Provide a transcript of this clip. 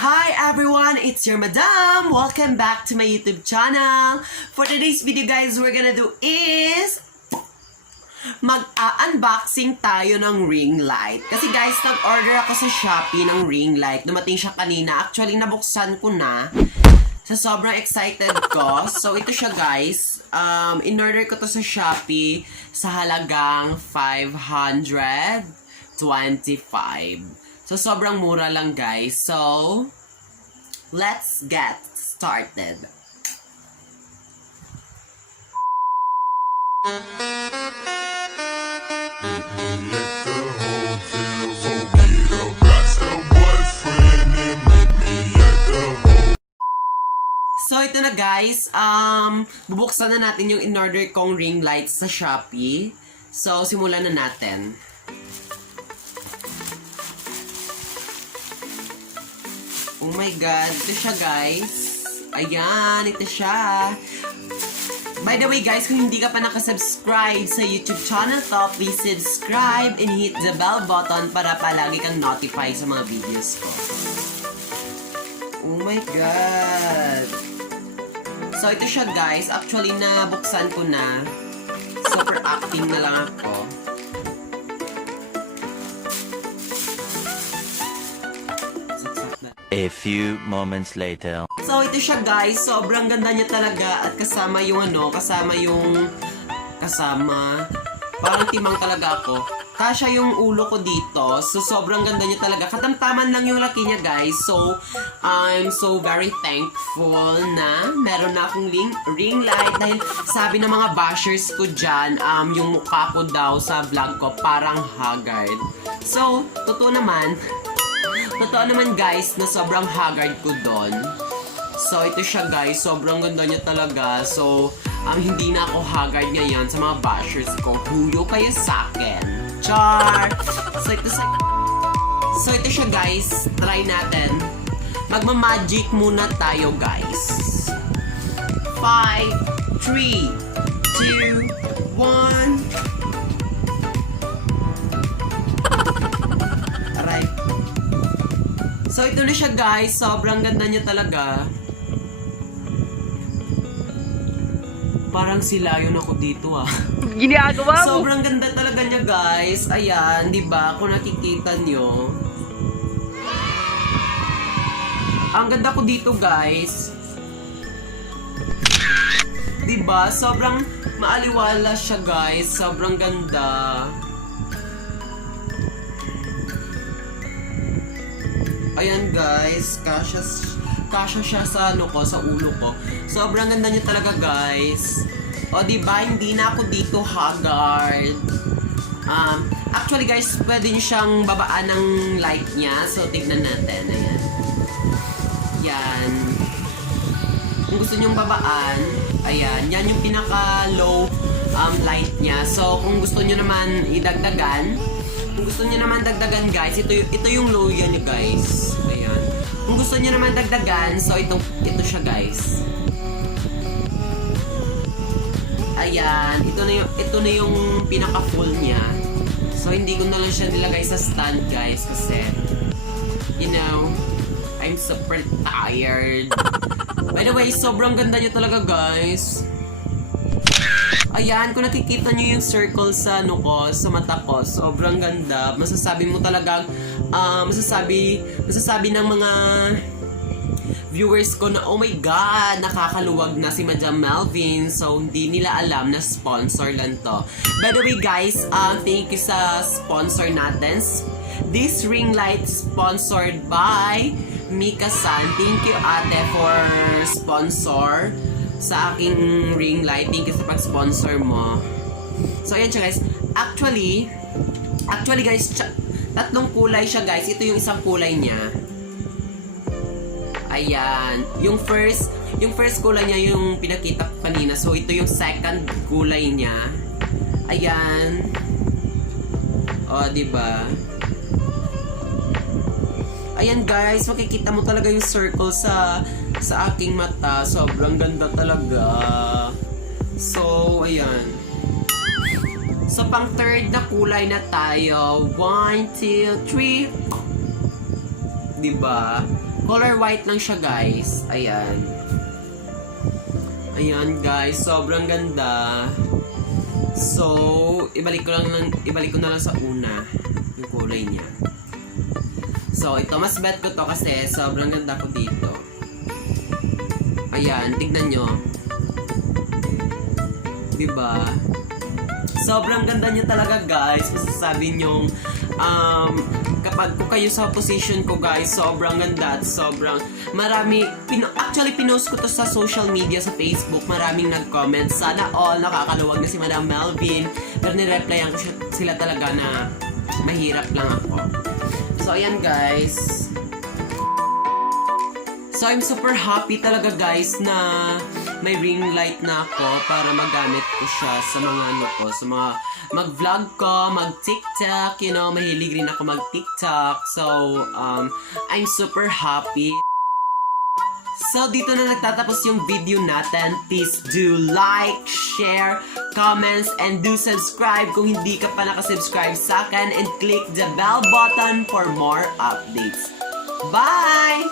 Hi everyone, it's your madam. Welcome back to my YouTube channel. For today's video guys, we're gonna do is mag-unboxing tayo ng ring light. Kasi guys, nag-order ako sa Shopee ng ring light. Dumating siya kanina. Actually, nabuksan ko na. Sa sobrang excited ko. So, ito siya guys. In-order ko to sa Shopee sa halagang 525. So, sobrang mura lang guys. So, let's get started. So, ito na guys. Bubuksan na natin yung in-order kong ring lights sa Shopee. So, simulan na natin. Oh my God, ito siya guys. Ayan, ito siya. By the way guys, kung hindi ka pa nakasubscribe sa YouTube channel to, please subscribe and hit the bell button para palagi kang notify sa mga videos ko. Oh my God. So ito siya guys, actually nabuksan ko na. Super acting na lang ako. A few moments later. So ito siya guys, sobrang ganda niya talaga at kasama yung parang timang talaga ako. Kasya yung ulo ko dito, so sobrang ganda niya talaga. Katamtaman lang yung laki niya guys, so I'm so very thankful na meron na akong ring light dahil sabi ng mga bashers ko dyan, yung mukha ko daw sa vlog ko parang haggard. So, totoo naman guys na sobrang haggard ko doon. So ito siya guys, sobrang ganda niya talaga. So hindi na ako haggard ngayon sa mga bashers ko. Huyo kayo sa akin. Char! So ito siya guys, try natin. Magma-magic muna tayo guys. 5, 3, 2, 1. So, ito na siya guys. Sobrang ganda niya talaga. Parang silayon ako dito ah. Ginagawa mo? Sobrang ganda talaga niya guys. Ayan, di ba? Kung nakikita nyo. Ang ganda ko dito guys. Di ba? Sobrang maaliwala siya guys. Sobrang ganda. Ayan guys, kasya siya sa sa ulo ko. Sobrang ganda niya talaga guys. O diba, hindi na ako dito haggard. Actually guys, pwede niyo siyang babaan ng light niya. So tignan natin, ayan. Yan. Kung gusto niyong babaan, ayan, yan yung pinaka low light niya. So kung gusto niyo naman idagdagan, kung gusto niyo naman dagdagan guys, ito yung low yan guys. Ayan. Kung gusto niyo naman dagdagan, so ito siya guys. Ayan, ito na yung pinaka full niya. So hindi ko na lang siya nilagay sa stand guys kasi you know, I'm super tired. By the way, sobrang ganda niya talaga guys. Ayan, kung nakikita nyo yung circle sa sa mata ko, sobrang ganda. Masasabi mo talagang, masasabi ng mga viewers ko na, oh my God, nakakaluwag na si Madam Melvin. So, hindi nila alam na sponsor lang to. By the way guys, thank you sa sponsor natin. This ring light sponsored by Mika-san. Thank you ate for sponsor sa aking ring light. Thank you sa pag-sponsor mo. So, ayan siya guys. Actually guys, tatlong kulay siya guys. Ito yung isang kulay niya. Ayan. Yung first kulay niya yung pinakita ko kanina. So, ito yung second kulay niya. Ayan. O, diba? Ayan guys, makikita mo talaga yung circle sa aking mata. Sobrang ganda talaga. So, ayan. So, pang third na kulay na tayo. 1, 2, 3. Diba? Color white lang siya, guys. Ayan. Ayan, guys. Sobrang ganda. So, ibalik ko na lang sa una yung kulay niya. So, ito, mas bet ko to kasi sobrang ganda ko dito. Ayan, tignan nyo. Diba? Sobrang ganda niya talaga, guys. Masasabi nyong, kapag ko kayo sa position ko, guys, sobrang ganda at sobrang marami, actually pinost ko to sa social media, sa Facebook, maraming nag-comment, sana all nakakaluwag na si Madam Melvin, pero nireplyan ko sila talaga na mahirap lang ako. So ayan, guys. So I'm super happy talaga, guys, na may ring light na ako para magamit ko siya sa mga sa mga mag-vlog ko, mag-TikTok, you know, mahilig rin ako mag-TikTok. So, I'm super happy. So, dito na nagtatapos yung video natin. Please do like, share, comments, and do subscribe kung hindi ka pa nakasubscribe sa akin, and click the bell button for more updates. Bye!